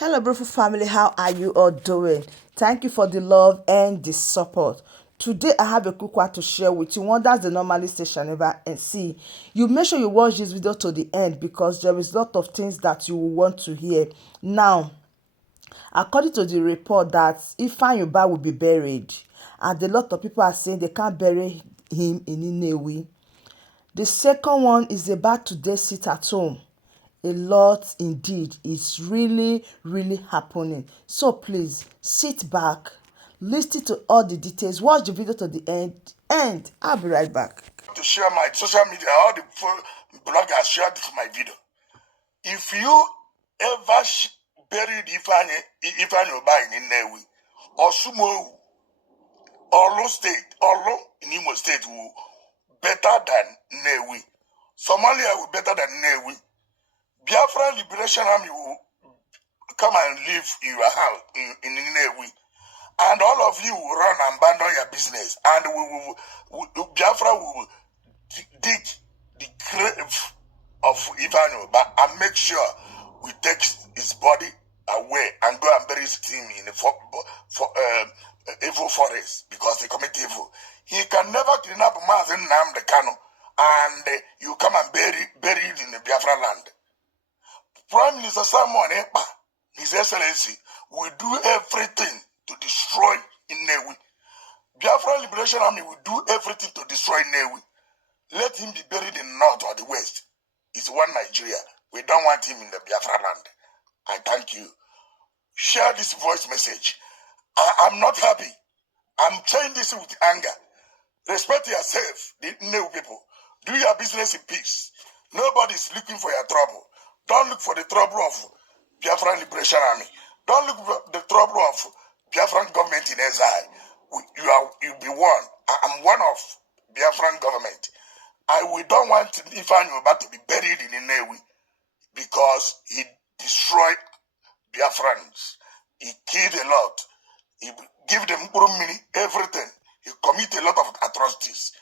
Hello, beautiful family. How are you all doing? Thank you for the love and the support. Today, I have a quick one to share with you. One that's the normally station ever and see. You make sure you watch this video to the end because there is a lot of things that you will want to hear. Now, according to the report that Ifeanyi Ubah will be buried, and a lot of people are saying they can't bury him in Nnewi. The second one is about today's sit at home. A lot indeed is really happening. So please sit back, listen to all the details, watch the video to the end, and I'll be right back. To share my social media, all the bloggers share this my video. If you ever buried Ifeanyi Ubah in Nnewi, or Sumo, Olo State, Olo in Imo State will better than Nnewi. Somalia will better than Nnewi. Biafra Liberation Army will come and live in your house in Nnewi. And all of you will run and abandon your business. And Biafra will dig the grave of Ifeanyi Ubah and make sure we take his body away and go and bury him in the evil forest because he commit evil. He can never kidnap Mazen Nnamdi Kanu and you come and bury it in the Biafra land. Prime Minister Simon Ekpa, His Excellency, will do everything to destroy Nnewi. Biafra Liberation Army will do everything to destroy Nnewi. Let him be buried in the north or the west. It's one Nigeria. We don't want him in the Biafra land. I thank you. Share this voice message. I'm not happy. I'm saying this with anger. Respect yourself, the Nnewi people. Do your business in peace. Nobody's looking for your trouble. Don't look for the trouble of Biafra Liberation Army. Don't look for the trouble of Biafran government in exile. You'll be one. I'm one of Biafran government. We don't want Ifeanyi Ubah to be buried in Nnewi because he destroyed Biafrans. He killed a lot. He gave them everything. He committed a lot of atrocities.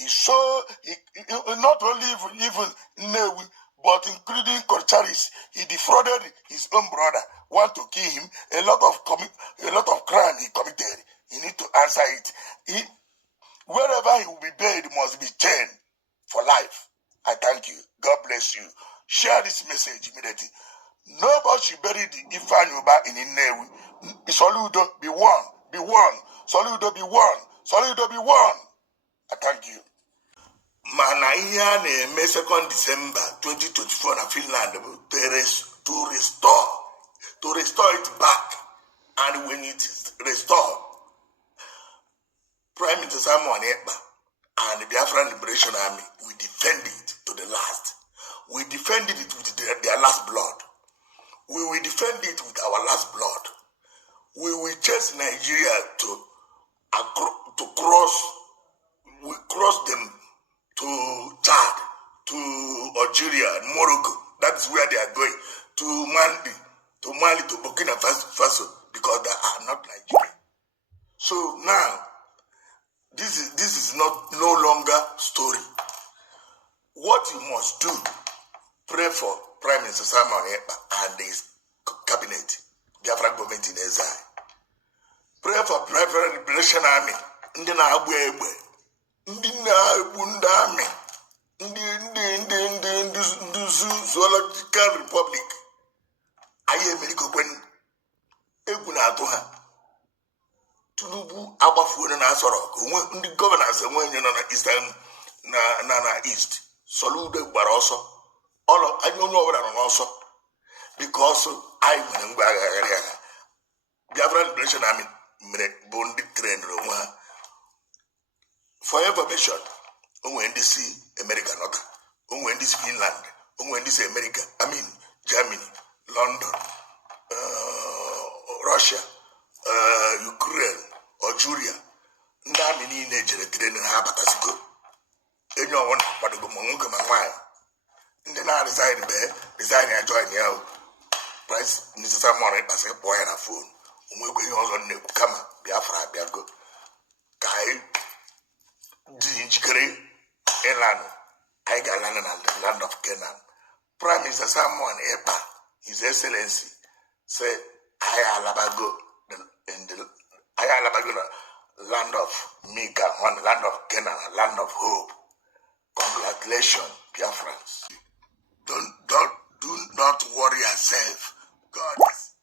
Not only even Nnewi, but including Korcharis. He defrauded his own brother. Want to kill him. A lot of crime he committed. He need to answer it. Wherever he will be buried, must be chained for life. I thank you. God bless you. Share this message immediately. Nobody should bury the Ifeanyi Ubah in Nnewi. Soludo, be one. Be one. Soludo, be one. Soludo, be one. I thank you. Mana ihe na-eme 2nd December 2024 na Finland to restore it back. And when it is restored, Prime Minister Simon Ekpa and the Biafran Liberation Army will defend it to the last. We defended it with their last blood. We will defend it with our last blood. We will chase Nigeria to cross them to Chad, to Algeria and Morocco. That is where they are going. To Mali, to Burkina Faso, because they are not Nigeria. So now, this is no longer story. What you must do, pray for Prime Minister Simon Ekpa and his cabinet, Biafra government in exile. Pray for Biafra Liberation Army. Ndị na-agba egbe, ndị na-egbu ndị amị, ndị Zoological Republic. Anyị emerikokwen egwu na-atụ ha. Tinubu agbafuo na Asoro, ndị governors enwenye na Eastern na East. Soludo gbara ọsọ. Anyị onye ọbụla nọ n'ọsọ because anyị nwere ngwa agha agha. Biafra Liberation Army mere bụ ndị trained onwe ha. For information, onwe ndị si America nọta, onwe ndị si Finland, onwe ndị si America, Germany, London, Russia, Ukraine, Algeria, ndị amị niile jere training ha abatasigo. Enye ọnwụ na-akwadogo ma nwoke ma nwaanyị. Ndị na-resign ya join ya o. Price Mr. Simon Ekpa sị kpọọ ya na phone. Onwekwe ihe ọzọ na-ekwu kama Biafra abịago. Ka anyị dị njikere ịlanụ. Anyị ga-alanụ na the land of Canaan. Prime Minister Simon Ekpa, His Excellency, say, I alabago in the I alabago land of Mika, one land of Canaan, land of hope. Congratulations, Biafrans. Do not worry yourself. God is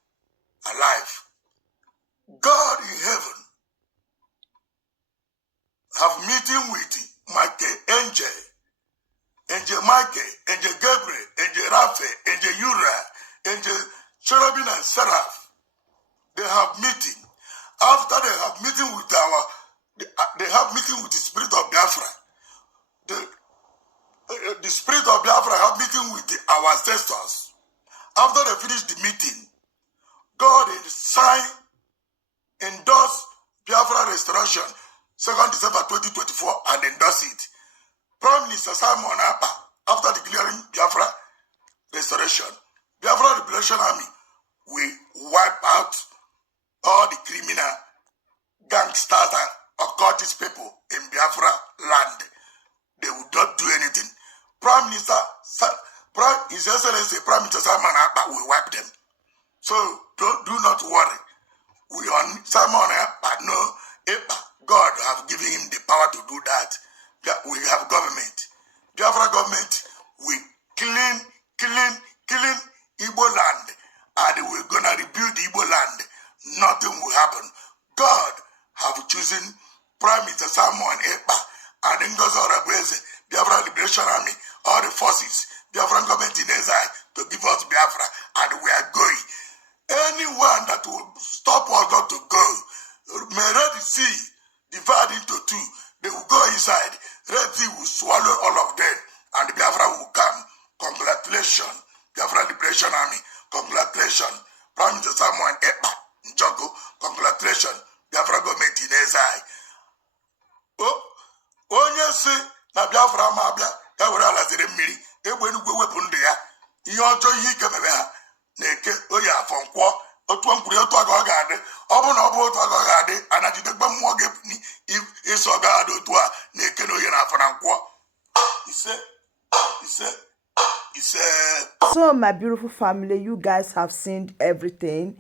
alive. God in heaven have meeting with Michael, Angel Michael, Angel Gabriel, Angel Raphael, Angel Uriah, Angel Cherubim and Seraph. They have meeting. After they have meeting with they have meeting with the spirit of Biafra. The spirit of Biafra have meeting with our ancestors. After they finish the meeting, God endorse Biafra restoration, 2nd December 2024, and endorse it. Prime Minister Simon Appa, after declaring Biafra restoration, Biafra Liberation Army will wipe out all the criminal gangsters and occultist people in Biafra land. They would not do anything. His Excellency Prime Minister Simon Appa will wipe them. So do not worry. We on Simon Appa no Appa. God have given him the power to do that. We have government. Biafra government will clean Igbo land, and we're gonna rebuild Igbo land. Nothing will happen. God have chosen Prime Minister Simon Ekpa and Ngozi Orebeze, Biafra Liberation Army, all the forces, Biafra government in exile to give us Biafra, and we are going. Anyone that will stop us not to go, may Red Sea divide into two. They will go inside. Red Sea will swallow all of them, and the Biafra will come. Congratulations, Biafra Liberation Army. Congratulations, Prime Minister Samuel Ekpa Njoko. Congratulations, Biafra government in exile. Onye si na Biafra ma abịa ya were ala zere mmiri egbe enugwe wepụ ndụ ya ihe ọjọọ ihe ike mebe ha na-eke oyi afọ nkwọ otu nkwuri otu aga ọ ga-adị ọ bụ na ọ bụ otu aga ọ ga-adị anajidegbe mmụọ ga-ebuni ịsọ ọ ga-adị otu a na-eke na oyi na afọ na nkwọ ise. So my beautiful family, you guys have seen everything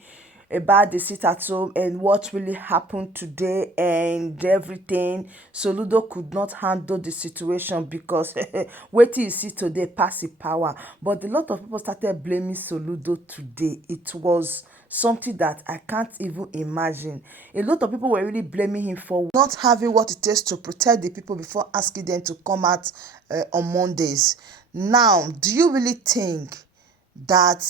about the sit at home and what really happened today and everything. Soludo could not handle the situation because wait till you see today passive power. But a lot of people started blaming Soludo today. It was something that I can't even imagine. A lot of people were really blaming him for not having what it takes to protect the people before asking them to come out on Mondays. Now, do you really think that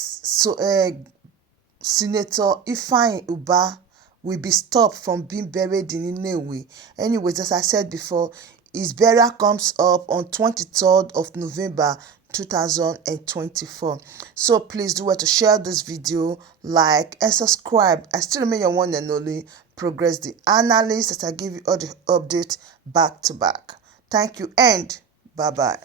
Senator Ifeanyi Ubah will be stopped from being buried in Nnewi? Anyways, as I said before, his burial comes up on 23rd of November 2024. So please do well to share this video, like and subscribe. I still remain your one and only Progress the Analyst, as I give you all the updates back to back. Thank you and bye bye.